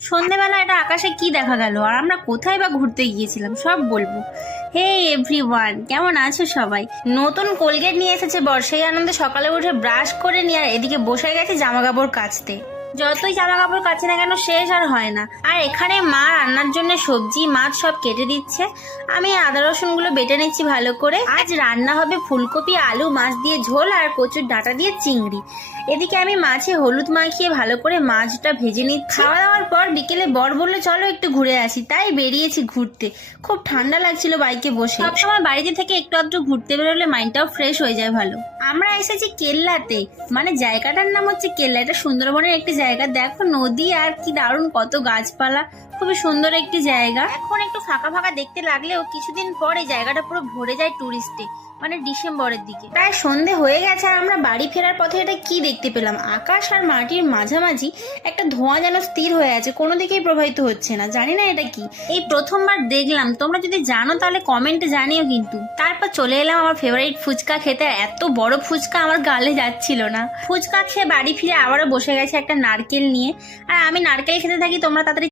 সন্ধেবেলা এটা আকাশে কি দেখা গেল আর আমরা কোথায় বা ঘুরতে গিয়েছিলাম সব বলবো। হে এভরিওয়ান, কেমন আছো সবাই? নতুন কোলগেট নিয়ে এসেছে বর্ষাই আনন্দে সকালে উঠে ব্রাশ করে নিয়ে আর এদিকে বসে গেছে জামা কাপড় কাচতে। যতই জামা কাপড় কাচে না কেন শেষ আর হয় না। আর এখানে মা রান্নার জন্য সবজি মাছ সব কেটে দিচ্ছে, আমি আদা রসুন গুলো বেটে নিচ্ছি ভালো করে। আজ রান্না হবে ফুলকপি আলু মাছ দিয়ে ঝোল আর কচুর ডাঁটা দিয়ে চিংড়ি। এদিকে আমি মাছে হলুদ মাখিয়ে ভালো করে মাছটা ভেজে নিচ্ছি। খাওয়া দাওয়ার পর বিকেলে বর বললো চলো একটু ঘুরে আসি, তাই বেরিয়েছি ঘুরতে। খুব ঠান্ডা লাগছিল বাইকে বসে। সবসময় বাড়িতে থেকে একটু আধটু ঘুরতে বেরোলে মাইন্ডটাও ফ্রেশ হয়ে যায় ভালো। আমরা এসেছি কেল্লাতে, মানে জায়গাটার নাম হচ্ছে কেল্লা। এটা সুন্দরবনের একটি জায়গা, দেখো নদী আর কি দারুণ কত গাছপালা, খুবই সুন্দর একটি জায়গা। এখন একটু ফাঁকা ফাঁকা দেখতে লাগলেও কিছুদিন পরে জায়গাটা পুরো ভরে যায় টুরিস্টে, মানে ডিসেম্বরের দিকে। প্রায় সন্ধে হয়ে গেছে আর আমরা বাড়ি ফেরার পথে এটা কি দেখতে পেলাম, আকাশ আর মাটির মাঝামাঝি একটা ধোঁয়া যেন স্থির হয়ে আছে, কোনো দিকেই প্রবাহিত হচ্ছে না। জানি না এটা কি, এই প্রথমবার দেখলাম। তোমরা যদি জানো তাহলে কমেন্টে জানিও কিন্তু। তারপর চলে এলাম আমার ফেভারিট ফুচকা খেতে। এত বড় ফুচকা আমার গালে যাচ্ছিল না। ফুচকা খেয়ে বাড়ি ফিরে আবারও বসে গেছে একটা নারকেল নিয়ে, আর আমি নারকেল খেতে থাকি। তোমরা তাড়াতাড়ি